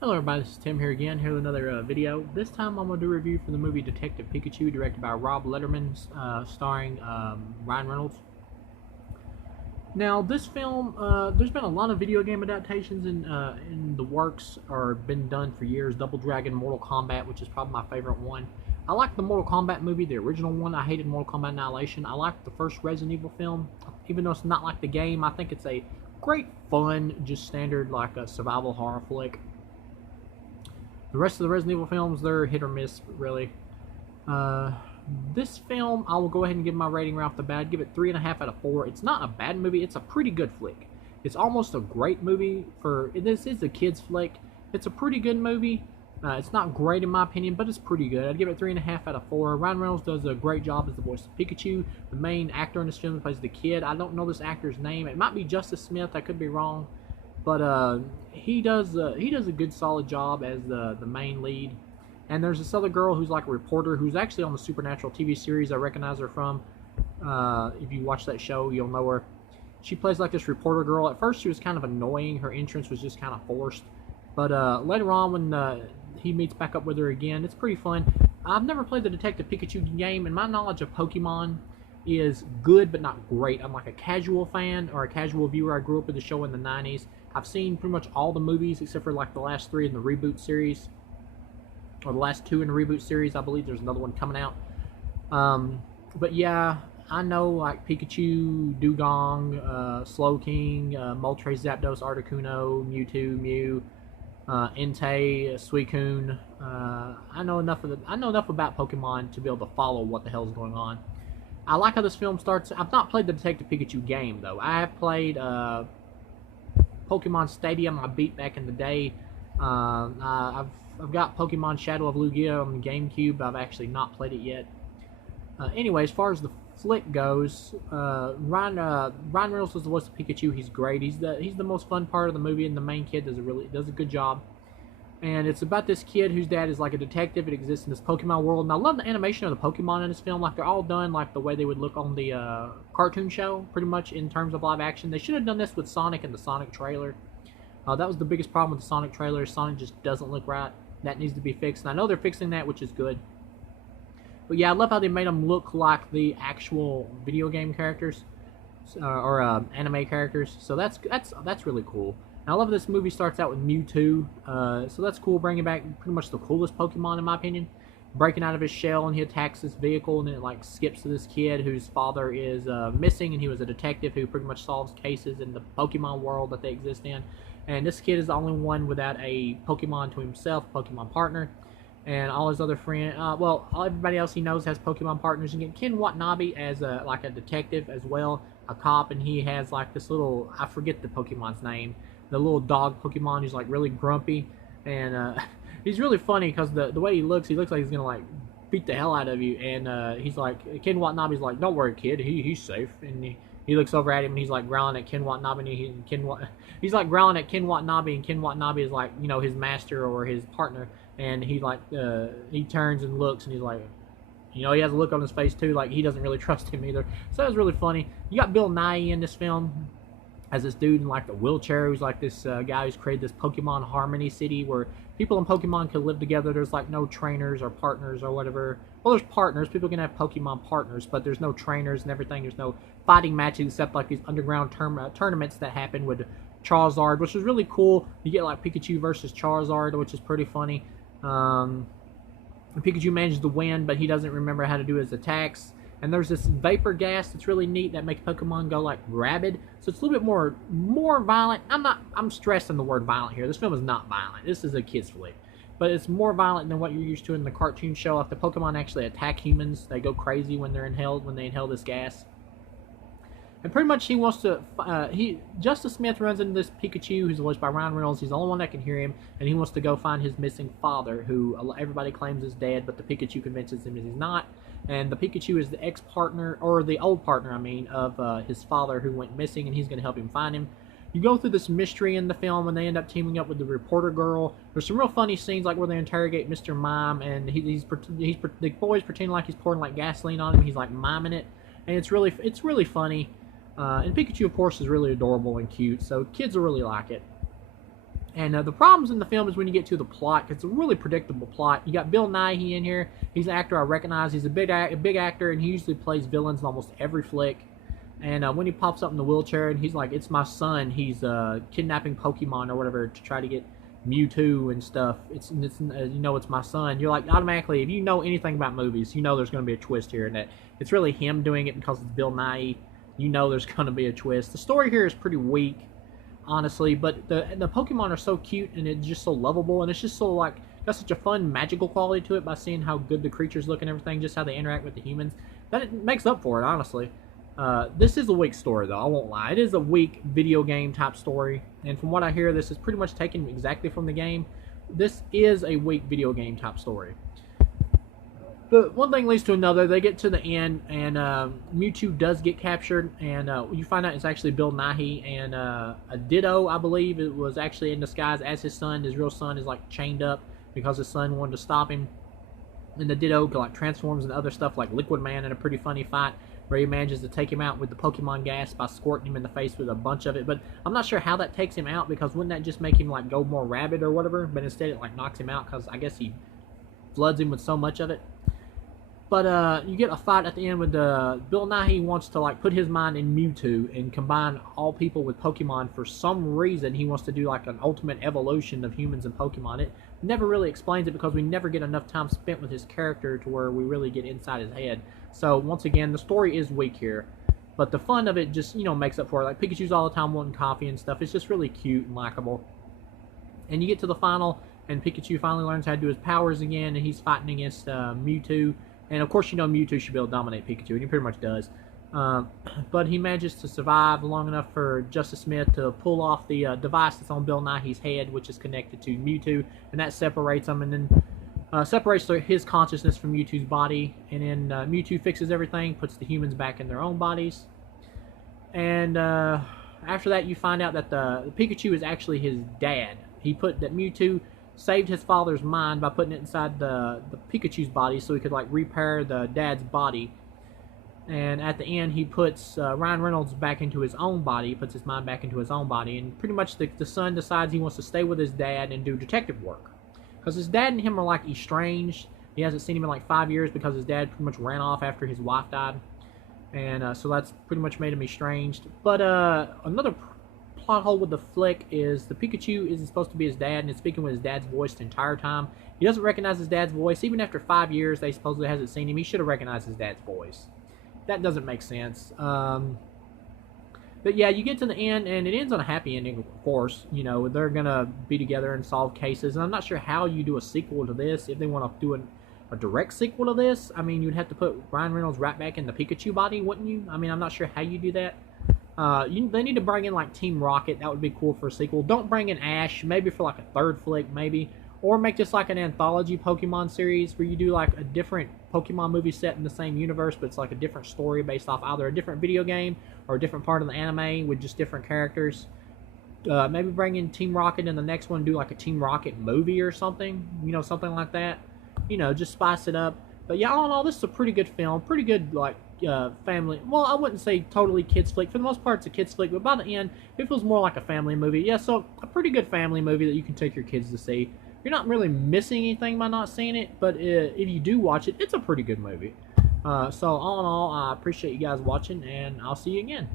Hello everybody, this is Tim here again, here with another video. This time I'm going to do a review for the movie Detective Pikachu, directed by Rob Letterman, starring Ryan Reynolds. Now this film, there's been a lot of video game adaptations in the works, or been done for years. Double Dragon, Mortal Kombat, which is probably my favorite one. I like the Mortal Kombat movie, the original one. I hated Mortal Kombat Annihilation. I like the first Resident Evil film, even though it's not like the game. I think it's a great fun, just standard like a survival horror flick. The rest of the Resident Evil films, they're hit or miss, really. Uh, this film, I will go ahead and give my rating right off the bat. I'd give it 3.5 out of 4. It's not a bad movie. It's a pretty good flick. It's almost a great movie for... This is a kid's flick. It's a pretty good movie. It's not great in my opinion, but it's pretty good. I'd give it 3.5 out of 4. Ryan Reynolds does a great job as the voice of Pikachu. The main actor in this film plays the kid. I don't know this actor's name. It might be Justice Smith. I could be wrong. But he does a good solid job as the main lead. And there's this other girl who's like a reporter who's actually on the Supernatural TV series. I recognize her from. If you watch that show, you'll know her. She plays like this reporter girl. At first, she was kind of annoying. Her entrance was just kind of forced. But later on, when he meets back up with her again, it's pretty fun. I've never played the Detective Pikachu game, and my knowledge of Pokemon is good but not great. I'm like a casual fan or a casual viewer. I grew up with the show in the 90s. I've seen pretty much all the movies except for like the last 3 in the reboot series, or the last 2 in the reboot series. I believe there's another one coming out. But yeah, I know like Pikachu, Dugong, Slowking, Moltres, Zapdos, Articuno, Mewtwo, Mew, Entei, Suicune. I know enough about Pokemon to be able to follow what the hell is going on. I like how this film starts. I've not played the Detective Pikachu game though. I have played Pokemon Stadium. I beat back in the day. I've got Pokemon Shadow of Lugia on the GameCube. I've actually not played it yet. Anyway, as far as the flick goes, Ryan Reynolds was the voice of Pikachu. He's great. He's the most fun part of the movie, and the main kid does a good job. And it's about this kid whose dad is like a detective. It exists in this Pokemon world. And I love the animation of the Pokemon in this film. Like, they're all done like the way they would look on the cartoon show, pretty much in terms of live action. They should have done this with Sonic in the Sonic trailer. That was the biggest problem with the Sonic trailer. Sonic just doesn't look right. That needs to be fixed. And I know they're fixing that, which is good. But yeah, I love how they made them look like the actual video game characters. Or anime characters. So that's really cool. I love this movie starts out with Mewtwo, so that's cool, bringing back pretty much the coolest Pokemon in my opinion. Breaking out of his shell, and he attacks this vehicle, and then it like skips to this kid whose father is missing, and he was a detective who pretty much solves cases in the Pokemon world that they exist in. And this kid is the only one without a Pokemon to himself, Pokemon partner. And all his other friends, everybody else he knows has Pokemon partners. You get Ken Watanabe as like a detective as well, a cop, and he has like this little, I forget the Pokemon's name, the little dog Pokemon who's like really grumpy, and he's really funny because the way he looks like he's gonna like beat the hell out of you. And he's like, Ken Watanabe's like, don't worry kid, he's safe. And he looks over at him, and he's like growling at Ken Watanabe, and he's like growling at Ken Watanabe, and Ken Watanabe is like, you know, his master or his partner. And he like he turns and looks, and he's like, you know, he has a look on his face too, like he doesn't really trust him either. So that was really funny. You got Bill Nye in this film as this dude in like the wheelchair who's like this guy who's created this Pokemon Harmony City where people in Pokemon can live together. There's like no trainers or partners or whatever. Well, there's partners. People can have Pokemon partners, but there's no trainers and everything. There's no fighting matches except like these underground tournaments that happen with Charizard, which is really cool. You get like Pikachu versus Charizard, which is pretty funny. Pikachu manages to win, but he doesn't remember how to do his attacks. And there's this vapor gas that's really neat that makes Pokemon go like rabid. So it's a little bit more violent. I'm stressing the word violent here. This film is not violent. This is a kid's flick. But it's more violent than what you're used to in the cartoon show. If the Pokemon actually attack humans, they go crazy when they inhale this gas. And pretty much he wants to, Justice Smith runs into this Pikachu, who's voiced by Ryan Reynolds. He's the only one that can hear him, and he wants to go find his missing father, who everybody claims is dead, but the Pikachu convinces him that he's not. And the Pikachu is the ex-partner, or the old partner, I mean, of his father who went missing, and he's going to help him find him. You go through this mystery in the film, and they end up teaming up with the reporter girl. There's some real funny scenes, like where they interrogate Mr. Mime, and the boy's pretending like he's pouring like gasoline on him. He's like miming it, and it's really funny. And Pikachu, of course, is really adorable and cute, so kids will really like it. And the problems in the film is when you get to the plot, 'cause it's a really predictable plot. You got Bill Nighy in here. He's an actor I recognize. He's a big actor, and he usually plays villains in almost every flick. And when he pops up in the wheelchair, and he's like, "It's my son. He's kidnapping Pokemon or whatever to try to get Mewtwo and stuff. It's it's my son." You're like, automatically, if you know anything about movies, you know there's going to be a twist here, and that it's really him doing it because it's Bill Nighy. You know there's going to be a twist. The story here is pretty weak, honestly, but the Pokemon are so cute, and it's just so lovable, and it's just so like got such a fun magical quality to it by seeing how good the creatures look and everything, just how they interact with the humans, that it makes up for it, honestly. This is a weak story, though. I won't lie. It is a weak video game type story, and from what I hear, this is pretty much taken exactly from the game. This is a weak video game type story. But one thing leads to another. They get to the end, and Mewtwo does get captured, and you find out it's actually Bill Nighy, and a Ditto, I believe, it was actually in disguise as his son. His real son is like chained up because his son wanted to stop him. And the Ditto like transforms into other stuff like Liquid Man in a pretty funny fight, where he manages to take him out with the Pokemon gas by squirting him in the face with a bunch of it. But I'm not sure how that takes him out, because wouldn't that just make him like go more rabid or whatever? But instead it like knocks him out, because I guess he floods him with so much of it. But you get a fight at the end with Bill Nighy wants to like put his mind in Mewtwo and combine all people with Pokemon. For some reason, he wants to do like an ultimate evolution of humans and Pokemon. It never really explains it, because we never get enough time spent with his character to where we really get inside his head. So once again, the story is weak here, but the fun of it just makes up for it. Like Pikachu's all the time wanting coffee and stuff. It's just really cute and likable. And you get to the final, and Pikachu finally learns how to do his powers again, and he's fighting against Mewtwo. And of course, Mewtwo should be able to dominate Pikachu, and he pretty much does. But he manages to survive long enough for Justice Smith to pull off the device that's on Bill Nighy's head, which is connected to Mewtwo, and that separates them, and then separates his consciousness from Mewtwo's body. And then Mewtwo fixes everything, puts the humans back in their own bodies. And after that, you find out that the Pikachu is actually his dad. That Mewtwo saved his father's mind by putting it inside the Pikachu's body, so he could like repair the dad's body. And at the end, he puts Ryan Reynolds back into his own body. He puts his mind back into his own body, and pretty much the son decides he wants to stay with his dad and do detective work, because his dad and him are like estranged. He hasn't seen him in like 5 years, because his dad pretty much ran off after his wife died, and so that's pretty much made him estranged. But another plot hole with the flick is the Pikachu isn't supposed to be his dad, and is speaking with his dad's voice the entire time. He doesn't recognize his dad's voice. Even after 5 years they supposedly hasn't seen him, he should have recognized his dad's voice. That doesn't make sense. But yeah, you get to the end, and it ends on a happy ending, of course. They're going to be together and solve cases, and I'm not sure how you do a sequel to this. If they want to do a direct sequel to this, I mean, you'd have to put Ryan Reynolds right back in the Pikachu body, wouldn't you? I mean, I'm not sure how you do that. They need to bring in like Team Rocket. That would be cool for a sequel. Don't bring in Ash. Maybe for like a third flick, maybe. Or make this like an anthology Pokemon series where you do like a different Pokemon movie set in the same universe, but it's like a different story based off either a different video game or a different part of the anime with just different characters. Maybe bring in Team Rocket in the next one, do like a Team Rocket movie or something. Something like that. Just spice it up. But yeah, all in all, this is a pretty good film. Pretty good, like, family. Well, I wouldn't say totally kids flick. For the most part, it's a kids flick, but by the end, it feels more like a family movie. Yeah, so a pretty good family movie that you can take your kids to see. You're not really missing anything by not seeing it, but if you do watch it, it's a pretty good movie. So all in all, I appreciate you guys watching, and I'll see you again.